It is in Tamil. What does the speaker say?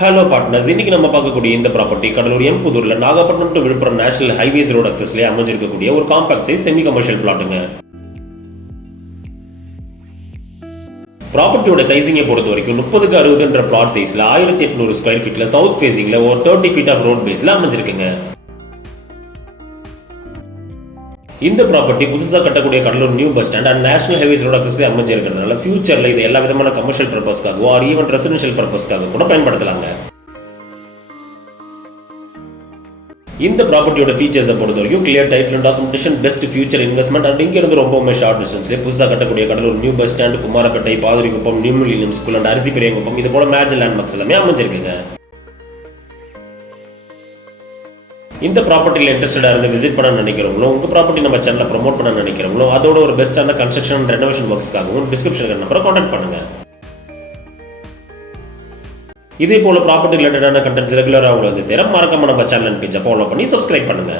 ஹலோ பார்ட்னர்ஸ், இன்னைக்கு நம்ம பார்க்கக்கூடிய இந்த ப்ராப்பர்ட்டி கடலூர் எம்புதூர்ல Nagapattinam to Villupuram national highways road அக்சஸ்லேயே அமைஞ்சிருக்கக்கூடிய ஒரு காம்பாக்ட் சைஸ் செமி கமர்ஷியல் பிளாட்டுங்க. ப்ராப்பர்ட்டியோட சைசிங்கை பொறுத்த வரைக்கும் 30க்கு 60 பிளாட் சைஸ்ல 1800 ஸ்கொயர் ஃபீட்ல சவுத் ஃபேசிங்ல ஒரு 30 ஃபீட் ஆஃப் ரோட் பேஸ்ல அமைஞ்சிருக்குங்க. இந்த ப்ராப்பர்ட்டி புதுசாக கட்டக்கூடிய Cuddalore new bus stand and national highways road அக்சஸ்ல அமைஞ்சிருக்கிறதுனால ஃபியூச்சர்ல இது எல்லா விதமான கமர்ஷியல் பர்பஸ்க்காகவோ ஆர் ஈவன் ரெசிடென்ஷியல் பர்பஸ்க்காக கூட பயன்படுத்தலாங்க. இந்த ப்ராப்பர்ட்டியோட ஃபீச்சர்ஸை பொறுத்த வரைக்கும் clear title and documentation, best future investment and இங்கிருந்து ரொம்பவுமே ஷார்ட் டிஸ்டன்ஸ்லேயே புதுசாக கட்டக்கூடிய Cuddalore new bus stand, Kumarapettai, Pathirikuppam, new millennium school and Arisi Periyankuppam இது போல மேஜர் லேண்ட்மார்க்ஸ் எல்லாமே அமைஞ்சிருக்குங்க. இந்த ப்ராப்பர்ட்டியில் இன்ட்ரெஸ்டடாக இருந்து விசிட் பண்ண நினைக்கிறவங்களும் உங்கள் ப்ராப்பர்ட்டி நம்ம சேனலில் ப்ரொமோட் பண்ண நினைக்கிறவங்களும் அதோட ஒரு பெஸ்ட்டான கன்ஸ்ட்ரக்ஷன் அண்ட் ரெனோவேஷன் ஒர்க்ஸ்க்காகவும் டிஸ்கிரிப்ஷன் நம்பரை கான்டாக்ட் பண்ணுங்க. இதே போல ப்ராப்பர்ட்டி ரிலேட்டடான கண்டென்ட்ஸ் ரெகுலராக உங்களுக்கு சேர மறக்காம நம்ம சேனல் பேஜை ஃபாலோ பண்ணி சப்ஸ்கிரைப் பண்ணுங்க.